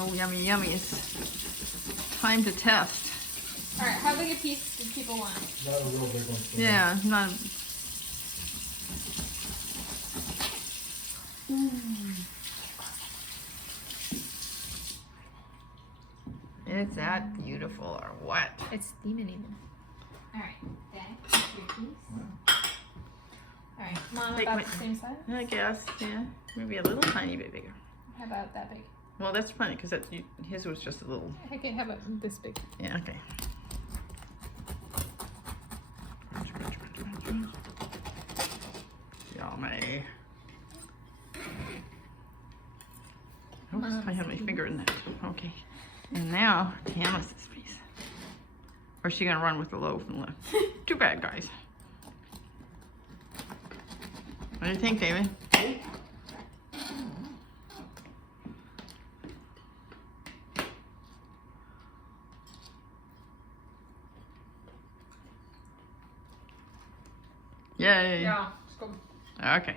Oh, yummy, yummy. It's time to test. All right, how big a piece do people want? Not a real big one. Yeah, not. Is that beautiful or what? It's steaming even. All right, Dad, your piece. All right, Mom, Take about my- the same size? I guess, yeah. Maybe a little tiny bit bigger. How about that big? Well, that's funny because his was just a little. Okay, how about this big? Yeah, okay. Yummy. Oops, I have my finger in that. Okay. And now, Tanis's piece. Or is she gonna run with the loaf and left? Too bad, guys. What do you think, David? Yay. Yeah, let's go. Okay.